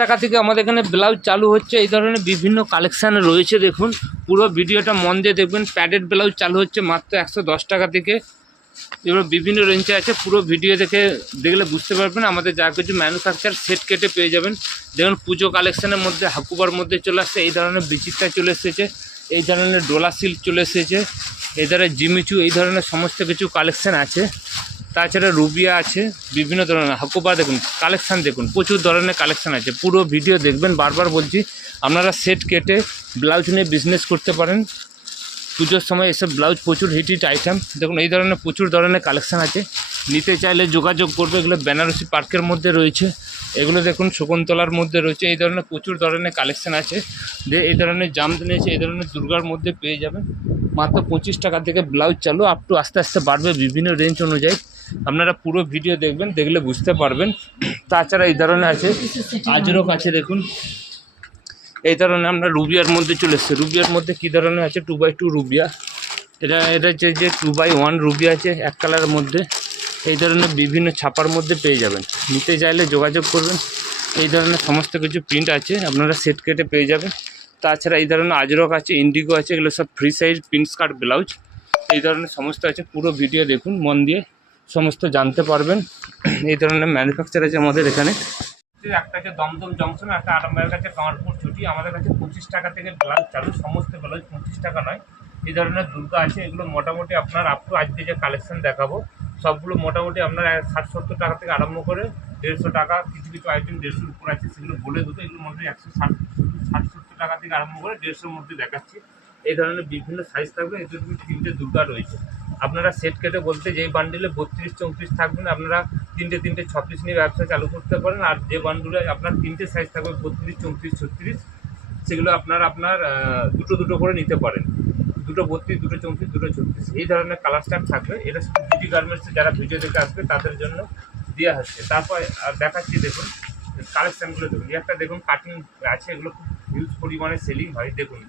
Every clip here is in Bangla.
টাকা থেকে আমাদের এখানে ব্লাউজ চালু হচ্ছে। এই ধরনের বিভিন্ন কালেকশান রয়েছে দেখুন। পুরো ভিডিওটা মন দিয়ে দেখবেন। প্যাডেড ব্লাউজ চালু হচ্ছে মাত্র একশো দশ টাকা থেকে। এবার বিভিন্ন রেঞ্জে আছে। পুরো ভিডিও দেখে দেখলে বুঝতে পারবেন। আমাদের যা কিছু ম্যানুফ্যাকচার সেট কেটে পেয়ে যাবেন। দেখুন, পুজো কালেকশানের মধ্যে হাকুবার মধ্যে চলে আসছে। এই ধরনের বিচিত্রা চলে এসেছে। এই ধরনের ডোলা সিল্ক চলে এসেছে। এই ধরনের জিমিচু, এই ধরনের সমস্ত কিছু কালেকশান আছে। তাছাড়া রুবিয়া আছে, বিভিন্ন ধরনের হাকুবা দেখুন কালেকশান দেখুন, প্রচুর ধরনের কালেকশান আছে, পুরো ভিডিও দেখবেন, বারবার বলছি, আপনারা সেট কেটে ব্লাউজ নিয়ে বিজনেস করতে পারেন, পুজোর সময় এসব ব্লাউজ প্রচুর হিট হিট আইটেম দেখুন এই ধরনের প্রচুর ধরনের কালেকশান আছে, নিতে চাইলে যোগাযোগ করবে, এগুলো বেনারসি পার্কের মধ্যে রয়েছে, এগুলো দেখুন শকুন্তলার মধ্যে রয়েছে, এই ধরনের প্রচুর ধরনের কালেকশান আছে, যে এই ধরনের জাম নিয়েছে এই ধরনের দুর্গার মধ্যে পেয়ে যাবেন, মাত্র পঁচিশ টাকা থেকে ব্লাউজ চালু আপ টু আস্তে আস্তে বাড়বে বিভিন্ন রেঞ্জ অনুযায়ী। আপনারা পুরো ভিডিও দেখবেন, দেখলে বুঝতে পারবেন। তাছাড়া এই ধরনের আছে, আজরক আছে দেখুন। এই ধরনের আমরা রুবিয়ার মধ্যে চলে এসছে। রুবিয়ার মধ্যে কী ধরনের আছে? টু বাই টু রুবিয়া। এটা এটা হচ্ছে যে টু বাই ওয়ান রুবিয়া আছে, এক কালারের মধ্যে। এই ধরনের বিভিন্ন ছাপার মধ্যে পেয়ে যাবেন। নিতে চাইলে যোগাযোগ করবেন। এই ধরনের সমস্ত কিছু প্রিন্ট আছে, আপনারা সেট কেটে পেয়ে যাবেন। তাছাড়া এই ধরনের আজরক আছে ইন্ডিগো আছে, এগুলো সব free size print skirt blouse এই ধরনের সমস্ত আছে, পুরো ভিডিও দেখুন, মন দিয়ে। সমস্ত জানতে পারবেন। এই ধরনের ম্যানুফ্যাকচার আছে আমাদের এখানে। একটা আছে দমদম জংশন একটা আরামবাগের কাছে কামারপুর ছুটি। আমাদের কাছে পঁচিশ টাকা থেকে ব্লাউজ চালু, সমস্ত ব্লাউজ পঁচিশ টাকা নয়। এই ধরনের দুর্গা আছে, এগুলো মোটামুটি আপনার আপ টু আজকে যে কালেকশন দেখাবো, সবগুলো মোটামুটি আপনার ষাট সত্তর টাকা থেকে আরম্ভ করে দেড়শো টাকা, কিছু কিছু আইটেম দেড়শোর উপর আছে, সেগুলো বলে দেবো। এগুলো মোটামুটি একশো ষাট ষাট সত্তর টাকা থেকে আরম্ভ করে দেড়শোর মধ্যে দেখাচ্ছি। এই ধরনের বিভিন্ন সাইজ থাকবে এই দুটো তিনটে দুর্গা রয়েছে। আপনারা সেট কেটে বলতে যেই বান্ডিলে বত্রিশ, চৌত্রিশ থাকবেন, আপনারা তিনটে তিনটে ছ পিস নিয়ে ব্যবসা চালু করতে পারেন, আর যে বান্ডুলে আপনার তিনটে সাইজ থাকবে, বত্রিশ, চৌত্রিশ, ছত্রিশ, সেগুলো আপনার আপনার দুটো দুটো করে নিতে পারেন। দুটো বত্রিশ, দুটো চৌত্রিশ, দুটো ছত্রিশ, এই ধরনের কালার স্ট্যাম্প থাকবে। এটা বিউটি গার্মেন্টসে যারা ভিডিও দেখে আসবে, তাদের জন্য দেওয়া হচ্ছে। তারপর, আর দেখাচ্ছি, দেখুন কালেকশানগুলো দেখুন। একটা দেখুন কাটিং আছে, এগুলো খুব হিউজ পরিমাণে সেলিং হয়, দেখুন।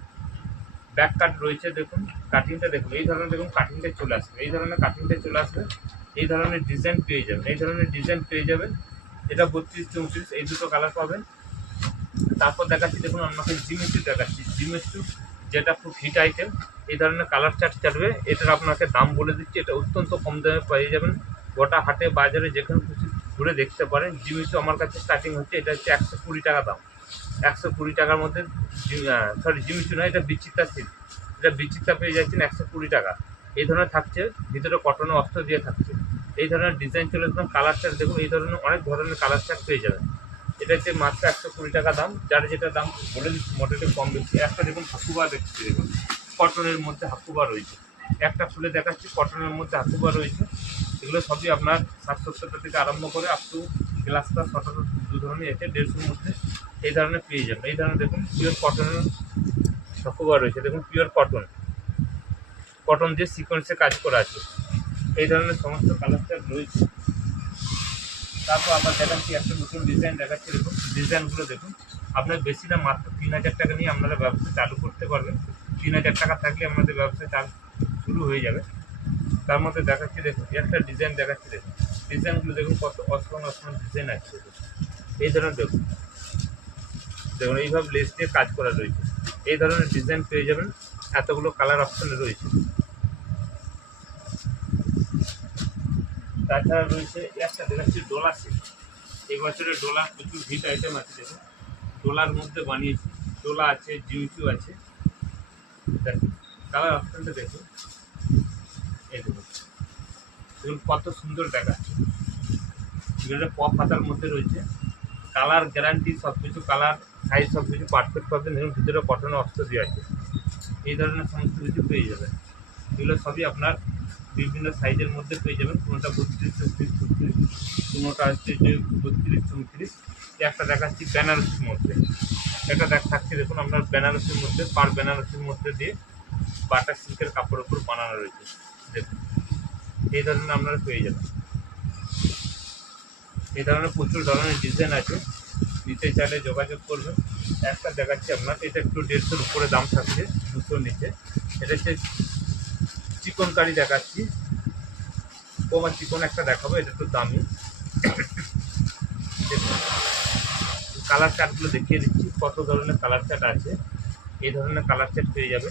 ব্যাক কাট রয়েছে, দেখুন কাটিংটা দেখুন, এই ধরনের, দেখুন কাটিংটা চলে আসবে, এই ধরনের কাটিংটা চলে আসবে, এই ধরনের ডিজাইন পেয়ে যাবেন, এই ধরনের ডিজাইন পেয়ে যাবেন, এটা বত্রিশ চৌত্রিশ এই দুটো কালার পাবেন। তারপর দেখাচ্ছি, দেখুন আপনাকে জিমেস্টু দেখাচ্ছি জিমেস্টু যেটা খুব হিট আইটেম এই ধরনের কালার চার্ট চাটবে, এটার আপনাকে দাম বলে দিচ্ছি, এটা অত্যন্ত কম দামে পেয়ে যাবেন, গোটা হাটে, বাজারে যেখানে খুশি, ঘুরে দেখতে পারেন জিমেস্টু আমার কাছে স্টার্টিং হচ্ছে, এটা হচ্ছে একশো কুড়ি টাকা দাম। একশো কুড়ি টাকার মধ্যে সরি জিমিচু নয় এটা বিচিত্রা সিল্ক এটা বিচিত্রা পেয়ে যাচ্ছেন একশো কুড়ি টাকা। এই ধরনের থাকছে, ভিতরে কটনের অস্ত্র দিয়ে থাকছে। এই ধরনের ডিজাইন চলে আসবেন কালার চার্ট দেখুন, এই ধরনের অনেক ধরনের কালার চার্ট পেয়ে যাবেন। এটা হচ্ছে মাত্র একশো কুড়ি টাকা দাম। যার যেটা দাম বলে দিচ্ছি মোটামুটি কম বেশি। একটা দেখুন হাকুবা দেখছি, দেখুন। কটনের মধ্যে হাকুবা রয়েছে। একটা ফুলে দেখাচ্ছি কটনের মধ্যে হাকুবা রয়েছে। এগুলো সবই আপনার সত্তরটা থেকে আরম্ভ করে আপ টু গ্লাসটা সতেরো দু ধরনের আছে। দেড়শোর মধ্যে এই ধরনের পেয়ে যাবেন। এই ধরনের দেখুন পিওর কটনের হাকুবা রয়েছে। দেখুন পিওর কটন কটন দিয়ে সিকোয়েন্সে কাজ করা আছে। এই ধরনের সমস্ত কালারটা রয়েছে। তারপর আবার দেখাচ্ছি একটা নতুন ডিজাইন দেখাচ্ছি। দেখুন ডিজাইনগুলো দেখুন। আপনার বেশি না, মাত্র তিন হাজার টাকা নিয়ে আপনারা ব্যবসা চালু করতে পারবেন। তিন হাজার টাকা থাকলে আমাদের ব্যবসা চালু শুরু হয়ে যাবে। তার মধ্যে দেখাচ্ছি, দেখুন একটা ডিজাইন দেখাচ্ছি, দেখুন। ডিজাইনগুলো দেখুন, কত অসমান অসমান ডিজাইন আছে। এই ধরনের দেখুন। দেখুন এইভাবে লেস দিয়ে কাজ করা রয়েছে। এই ধরনের ডিজাইন পেয়ে যাবেন, এতগুলো কালার অপশানে রয়েছে। তাছাড়া রয়েছে একটা দেখাচ্ছি ডোলা সেট এই বছরের ডোলা প্রচুর হিট আইটেম আছে দেখুন ডোলার মধ্যে বানিয়েছি। ডোলা আছে জিউচু আছে। কালার অপশানটা দেখুন এই দেখুন দেখুন, কত সুন্দর দেখাচ্ছে। পপ পাতার মধ্যে রয়েছে। কালার গ্যারান্টি সব কিছু কালার সাইজ সব কিছু পারফেক্ট পাবেন দেখুন ভিতরে কটন অস্ত্র আছে। এই ধরনের সমস্ত কিছু পেয়ে যাবেন। এগুলো সবই আপনার বিভিন্ন সাইজের মধ্যে পেয়ে যাবেন। কোনোটা বত্রিশ, চৌত্রিশ, ছত্রিশ, কোনোটা হচ্ছে যে বত্রিশ, চৌত্রিশ। একটা দেখাচ্ছি বেনারসির মধ্যে। এটা দেখ থাকছে দেখুন আপনার বেনারসির মধ্যে, পার বেনারসির মধ্যে দিয়ে বাটার সিল্কের কাপড়ের উপর বানানো রয়েছে। দেখুন, এই ধরনের আপনারা পেয়ে যাবেন। এই ধরনের প্রচুর ধরনের ডিজাইন আছে। নিতে চাইলে যোগাযোগ করবেন। একটা দেখাচ্ছি আপনার এটা একটু দেড়শোর উপরে দাম থাকছে দুশোর নিচে। এটা হচ্ছে চিকন কারি দেখাচ্ছি। বা চিকন একটা দেখাবো, এটা একটু দামি। কালার চার্টগুলো দেখিয়ে দিচ্ছি, কত ধরনের কালার চার্ট আছে। এই ধরনের কালার চার্ট পেয়ে যাবে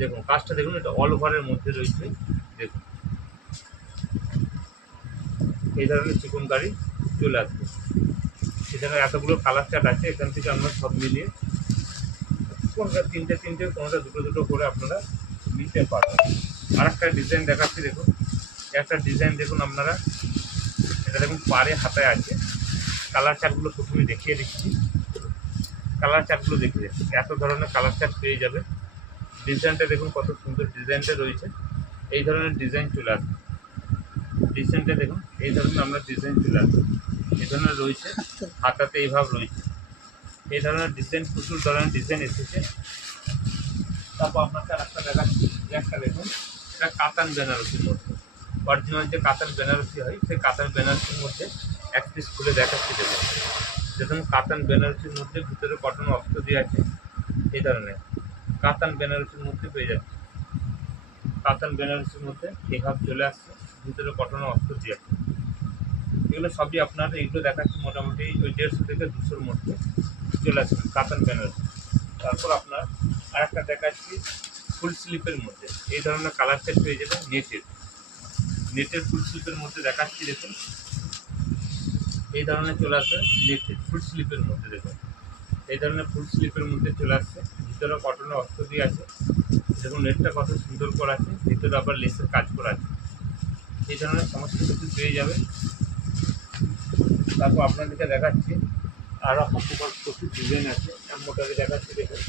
দেখুন, কাজটা দেখুন, এটা অল ওভারের মধ্যে রয়েছে। দেখুন, এই ধরনের চিকন গাড়ি চলে আসবে। এখানে এতগুলো কালার চার্ট আছে, এখান থেকে আমরা সব মিলিয়ে কোনটা তিনটে তিনটে, কোনোটা দুটো দুটো করে আপনারা নিতে পারবেন। আর একটা ডিজাইন দেখাচ্ছি, দেখুন। একটা ডিজাইন দেখুন আপনারা। এটা দেখুন, পাড়ে হাতায় আছে। কালার চার্টগুলো প্রথমে দেখিয়ে দিচ্ছি। কালার চার্টগুলো দেখিয়ে দিচ্ছি এত ধরনের কালার চার্ট পেয়ে যাবে ডিজাইনটা দেখুন, কত সুন্দর ডিজাইনটা রয়েছে। এই ধরনের ডিজাইন চলে আসবে। ডিজাইনটা দেখুন, এই ধরনের আমরা ডিজাইন চলে আসবে। এই ধরনের রয়েছে, হাতাতে এইভাবে রয়েছে। এই ধরনের ডিজাইন প্রচুর ধরনের ডিজাইন এসেছে। তারপর আপনাকে একটা দেখাচ্ছি একটা দেখুন, এটা কাতান বেনারসির মধ্যে। অরিজিনাল যে কাতান বেনারসি হয়, সেই কাতান বেনারসির মধ্যে এক পিস খুলে দেখাচ্ছি দেখুন। দেখুন কাতান বেনারসির মধ্যে ভিতরে কটন অস্ত্র দিয়ে আছে, এই ধরনের। কাতান বেনারসির মধ্যে পেয়ে যাচ্ছে। কাতান বেনারসির মধ্যে এভাবে চলে আসছে, ভিতরে কটন অস্ত্র দিয়ে আছে। এগুলো সবই আপনার এগুলো দেখাচ্ছি মোটামুটি ওই দেড়শো থেকে দুশোর মধ্যে চলে আসবে কাতান বেনারসি তারপর আপনার আর একটা দেখাচ্ছি ফুল স্লিপের মধ্যে। এই ধরনের কালার সেট পেয়ে যাবেন নেটের। নেটের ফুল স্লিপের মধ্যে দেখাচ্ছি, দেখুন। এই ধরনের চলে আসবে নেটের ফুল স্লিপের মধ্যে দেখুন। এই ধরনের ফুল স্লিপের মধ্যে চলে আসছে। ভিতরে কটনের অস্ত্র দিয়ে আছে। দেখুন, নেটটা কত সুন্দর করা আছে। ভিতরে আবার লেসের কাজ করা আছে। এই ধরনের সমস্ত কিছু পেয়ে যাবে তারপর আপনাদেরকে দেখাচ্ছি। আরও হাকুপার প্রচুর ডিজাইন আছে। মোটারি দেখাচ্ছি দেখুন।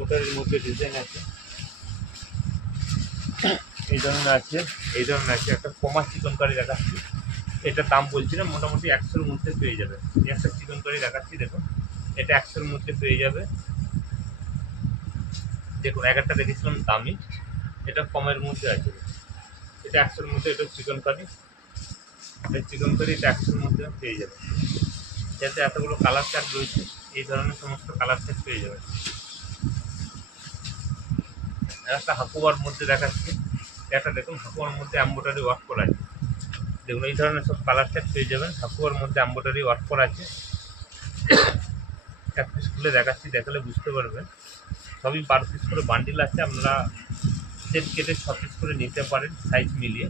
মোটারির মধ্যে ডিজাইন আছে। এই ধরনের আছে, এই ধরনের আছে। একটা কমা চিকন কারি দেখাচ্ছি। এটা দাম বলছি না, মোটামুটি একশোর মধ্যে পেয়ে যাবে। একটা চিকন কারি দেখাচ্ছি দেখুন। এটা একশোর মধ্যে পেয়ে যাবে। দেখুন, এক একটা দেখেছিলাম দামি। এটা কমের মধ্যে আছে। এটা একশোর মধ্যে এটা চিকন কারি এই চিকন কারি একশোর মধ্যে পেয়ে যাবে। যাতে এতগুলো কালার চার্ট রয়েছে, এই ধরনের সমস্ত কালার চার্ট পেয়ে যাবে। একটা হাকুয়ার মধ্যে দেখাচ্ছে। একটা দেখুন, হাকুয়ার মধ্যে অ্যাম্বোটারি ওয়ার্ক করা আছে। দেখুন, এই ধরনের সব কালার চার্ট পেয়ে যাবেন। হাকুয়ার মধ্যে অ্যাম্বোটারি ওয়ার্ক করা আছে। এক পিস খুলে দেখাচ্ছি, দেখালে বুঝতে পারবেন। সবই বারো পিস করে বান্ডিল আছে। আপনারা সেট কেটে ছ পিস করে নিতে পারেন সাইজ মিলিয়ে।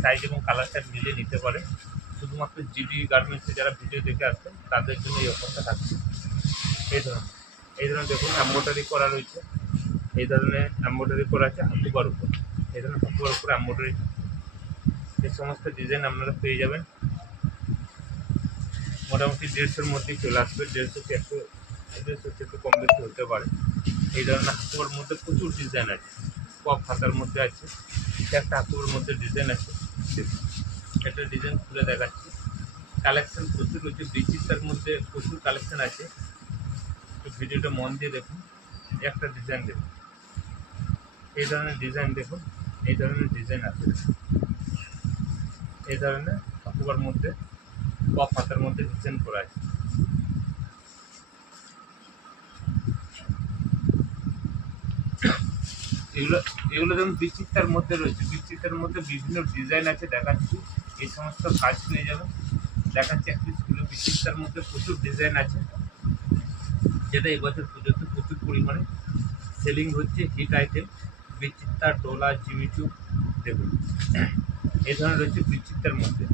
সাইজ এবং কালার চার্ট মিলিয়ে নিতে পারেন শুধুমাত্র জিডি গার্মেন্টসে যারা ভিডিও দেখে আসছেন তাদের জন্য এই অফারটা থাকছে এই ধরনের এই ধরনের দেখুন এম্বোটারি করা রয়েছে। এই ধরনের এম্বোটারি করা আছে হাতুবার উপর। এই ধরনের হাতুবার উপর এম্বোটারি এই সমস্ত ডিজাইন আপনারা পেয়ে যাবেন। মোটামুটি দেড়শোর মধ্যেই চলে আসবে। দেড়শো কি একশো, দেড়শো একটু কম বেশি হতে পারে। এই ধরনের হাতুয়ার মধ্যে প্রচুর ডিজাইন আছে। কপ হাতার মধ্যে আছে। একটা হাতুয়ার মধ্যে ডিজাইন আছে। একটা ডিজাইন খুলে দেখাচ্ছি। কালেকশন প্রচুর রয়েছে ব্রিটিশের মধ্যে প্রচুর কালেকশন আছে। তো ভিডিওটা মন দিয়ে দেখুন, একটা ডিজাইন দেখুন। এই ধরনের ডিজাইন দেখুন, এই ধরনের ডিজাইন আছে। এই ধরনের অথবার মধ্যে বা হাতের মধ্যে ডিজাইন করা আছে। এগুলো এগুলো যেমন বিচিত্রার মধ্যে রয়েছে, বিচিত্রার মধ্যে বিভিন্ন ডিজাইন আছে দেখাচ্ছি, এই সমস্ত কাজ পেয়ে যাবেন দেখাচ্ছি একটি স্কুলে বিচিত্রার মধ্যে প্রচুর ডিজাইন আছে, যেটা এবছর পুজোতে প্রচুর পরিমাণে সেলিং হচ্ছে hit item Bichitra Dola Jimmy Choo দেখুন। এই ধরনের রয়েছে বিচিত্রার মধ্যে।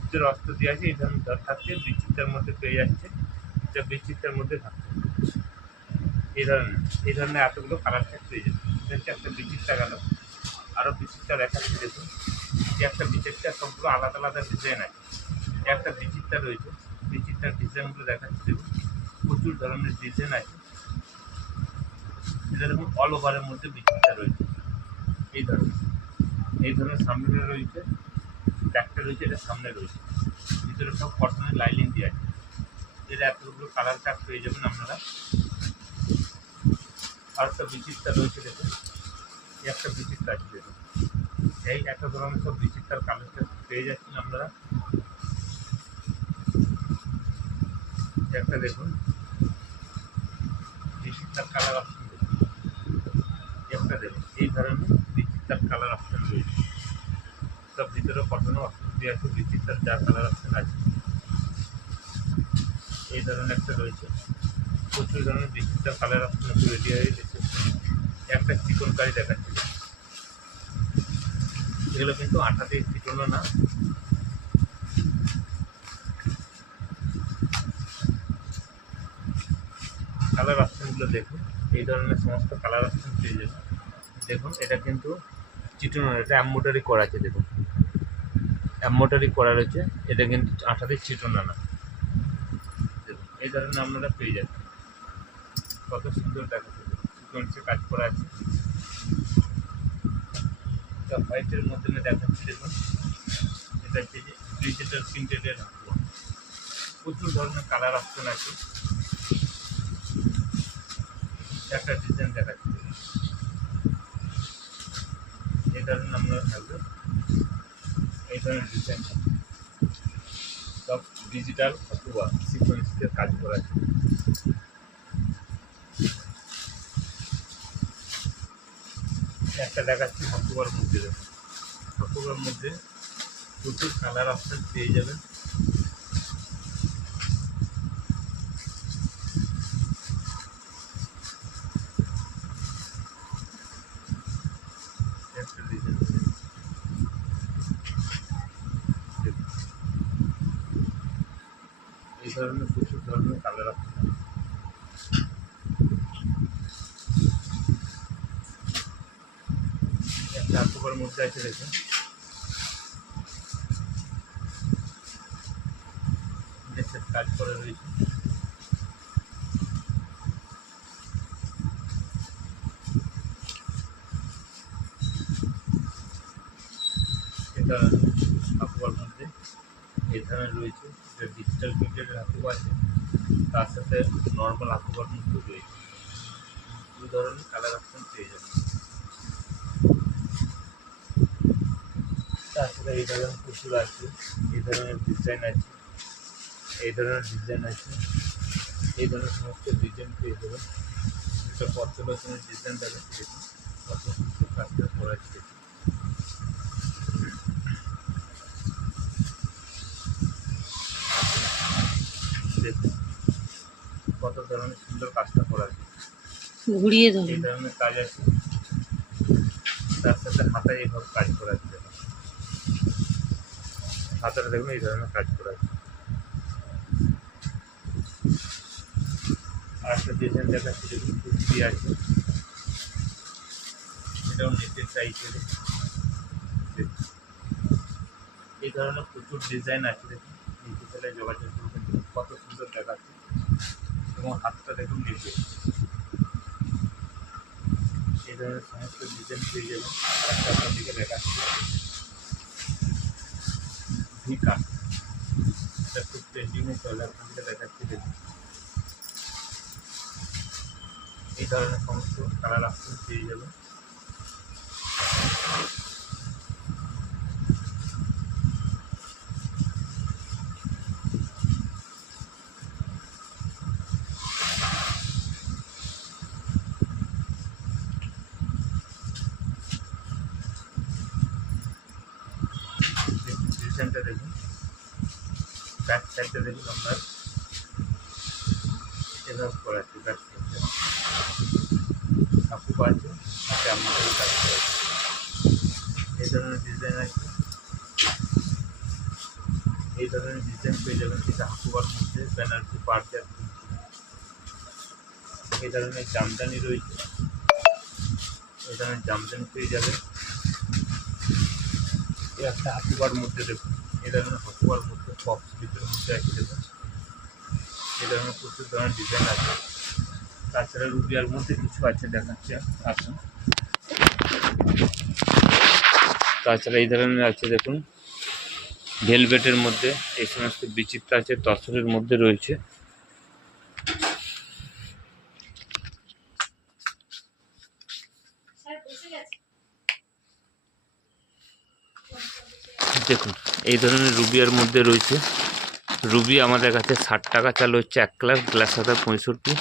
ভিতরে অস্ত্র দিয়ে আছে, এই ধরনের দর থাকছে, বিচিত্রার মধ্যে পেয়ে যাচ্ছে এটা বিচিত্রার মধ্যে থাকছে। এই ধরনের এই ধরনের এতগুলো কালার পেয়ে যাবে হচ্ছে একটা বিচিত্রা গেল। আরও বিচিত্রা দেখাচ্ছি দেখুন যে একটা বিচিত্রা সবগুলো আলাদা আলাদা ডিজাইন আছে। এই একটা বিচিত্রা রয়েছে বিচিত্রার ডিজাইনগুলো দেখাচ্ছি দেখুন প্রচুর ধরনের ডিজাইন আছে। এটা দেখুন অল ওভারের মধ্যে বিচিত্রা রয়েছে। এই ধরনের। এই ধরনের সামনে রয়েছে ব্যাকটা রয়েছে, এটা সামনে রয়েছে। ভিতরে সব কটনের লাইলিং দিয়ে আছে। এর এতগুলো কালার কাট পেয়ে যাবেন আপনারা। আর একটা বিচিত্রা রয়েছে দেখুন। এই একটা বিচিত্রা আছে দেখুন। এই একটা ধরনের সব বিচিত্রার কালারটা পেয়ে যাচ্ছেন আপনারা। একটা দেখুন। বিচিত্রার কালার অপশন দেখুন। একটা দেখুন। এই ধরনের বিচিত্রার কালার অপশন রয়েছে। সব ভিতরে কটনও অপশন দিয়ে আছে। বিচিত্রার যা কালার অপশন আছে। এই ধরনের একটা রয়েছে। প্রচুর ধরনের বিচিত্র কালার আপনার রেডি একটা চিকন কারি দেখাচ্ছি। এগুলো কিন্তু আঠা দিয়ে চিকনো না। কালার অপশনগুলো দেখুন। এই ধরনের সমস্ত কালার অপশন পেয়ে যাবেন। দেখুন, এটা কিন্তু চিটুনো এটা অ্যাম্বোটারি করা আছে, দেখুন। অ্যাম্বোটারি করা রয়েছে। এটা কিন্তু আঠাতে চিটুনো না। দেখুন, এই ধরনের আপনারা পেয়ে যাবেন। কত সুন্দর দেখাচ্ছে। সিকোয়েন্সে কাজ করা আছে। হোয়াইটের মধ্যে দেখাচ্ছি দেখুন। এটা হচ্ছে যে ডিজিটাল প্রিন্টেডের প্রচুর ধরনের কালার অপশন আছে। একটা ডিজাইন দেখাচ্ছি। এই ধরনের আমরা থাকবে। এই ধরনের ডিজাইন। সব ডিজিটাল অথবা সিকোয়েন্সকে কাজ করা আছে। একটা দেখাচ্ছি অক্টোবর মধ্যে দেখুন মধ্যে প্রচুর কালার অপশন পেয়ে যাবেন। এই ধরনের প্রচুর ধরনের কালার অপশন একটা অক্টোবর মধ্যে আছে দেখুন। কাজ করে রয়েছে। এটা অক্টোবর মধ্যে এই ধরনের রয়েছে। এটা ডিজিটাল প্রিন্টের হাকুব আছে। তার সাথে নর্মাল হাকুবার মধ্যে রয়েছে। দুই ধরনের কালার অপশন পেয়ে যাবেন। তার সাথে এই ধরনের প্রচুর আছে এই ধরনের ডিজাইন আছে এই ধরনের ডিজাইন আছে এই ধরনের সমস্ত ডিজাইন পেয়ে যাবেন। একটা পর্যবেক্ষণের ডিজাইন দেখাচ্ছি দেখুন কত সুন্দর কাজটা করা আছে। কত ধরনের সুন্দর কাজটা করা আছে। ঘুরিয়ে এই ধরনের কাজ আছে তার সাথে হাতায় এইভাবে কাজ করা আছে। হাতাটা দেখুন এই ধরনের কাজ করা আছে আর একটা ডিজাইন দেখুন কুর্তি আছে। এটাও নেটের টাইপের এই ধরনের প্রচুর ডিজাইন আছে, দেখুন। নিচে ফেলে যোগাযোগ করবেন, কত সুন্দর দেখাচ্ছে। এবং হাতটা দেখুন নেটে এই ধরনের সমস্ত ডিজাইন পেয়ে যাবেন। একটা আপনার দিকে দেখাচ্ছি। ভিকা এটা খুব ট্রেন্ডিংয়ে চলে আপনাদেরকে দেখাচ্ছি দেখুন এই ধরনের সমস্ত কালার আপনি পেয়ে যাবেন ডিজাইনটা দেখুন ব্যাক সাইডটা দেখুন এই ধরনের ডিজাইন পেয়ে যাবেন যেটা হাকুবার মধ্যে ব্যানার্জি ধরনের জামদানি রয়েছে ধরনের জামদানি পেয়ে যাবেন এই একটা হাকুবার মধ্যে দেখুন এই ধরনের হাকুবার মধ্যে পপ ভিতরে মধ্যে আছে। দেখুন এই ধরনের প্রচুর ধরনের ডিজাইন আছে। তাছাড়া রুবিয়ার মধ্যে কিছু আছে দেখাচ্ছে, আসুন। তাছাড়া এই ধরনের আছে, দেখুন। ভেলভেটের মধ্যে এই সমস্ত বিচিত্র আছে তসরের মধ্যে রয়েছে দেখুন এই ধরনের রুবিয়ার মধ্যে রয়েছে। রুবি আমাদের কাছে ষাট টাকা চাল হচ্ছে এক ক্লাস গ্লাস হাতা পঁয়ষট্টি।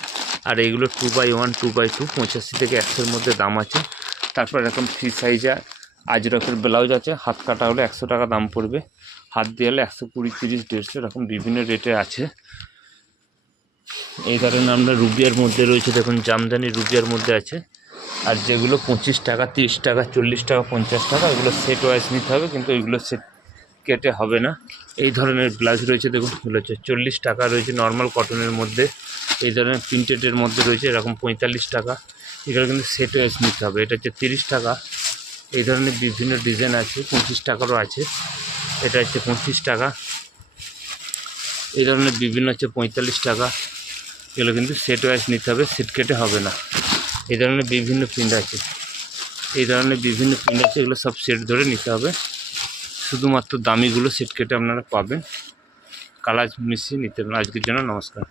আর এইগুলো two by one two by two পঁচাশি থেকে একশোর মধ্যে দাম আছে। তারপর এরকম ফ্রি সাইজে আজরকের ব্লাউজ আছে। হাত কাটা হলে একশো টাকা দাম পড়বে। হাত দিয়ে হলে একশো কুড়ি, তিরিশ, দেড়শো এরকম বিভিন্ন রেটে আছে। এই কারণে আমরা রুবিয়ার মধ্যে রয়েছে। দেখুন, জামদানি রুবিয়ার মধ্যে আছে। আর যেগুলো পঁচিশ টাকা, তিরিশ টাকা, চল্লিশ টাকা, পঞ্চাশ টাকা, এগুলো সেট ওয়াইজ নিতে হবে। কিন্তু এগুলো সেট কেটে হবে না। এই ধরনের ব্লাউজ রয়েছে, দেখুন, এগুলো হচ্ছে চল্লিশ টাকা রয়েছে নর্মাল কটনের মধ্যে। এই ধরনের প্রিন্টেডের মধ্যে রয়েছে, এরকম পঁয়তাল্লিশ টাকা। এগুলো কিন্তু সেট ওয়াইজ নিতে হবে। এটা হচ্ছে তিরিশ টাকা। এই ধরনের বিভিন্ন ডিজাইন আছে, পঁচিশ টাকারও আছে। এটা হচ্ছে পঁচিশ টাকা। এই ধরনের বিভিন্ন হচ্ছে পঁয়তাল্লিশ টাকা। এগুলো কিন্তু সেট ওয়াইজ নিতে হবে সেট কেটে হবে না। এই ধরনের বিভিন্ন প্রিন্ট আছে। এই ধরনের বিভিন্ন প্রিন্ট আছে, এগুলো সব সেট ধরে নিতে হবে। শুধুমাত্র দামিগুলো সেট কেটে আপনারা পাবেন। কালার মিশিয়ে নিতে পারেন আজকের জন্য নমস্কার।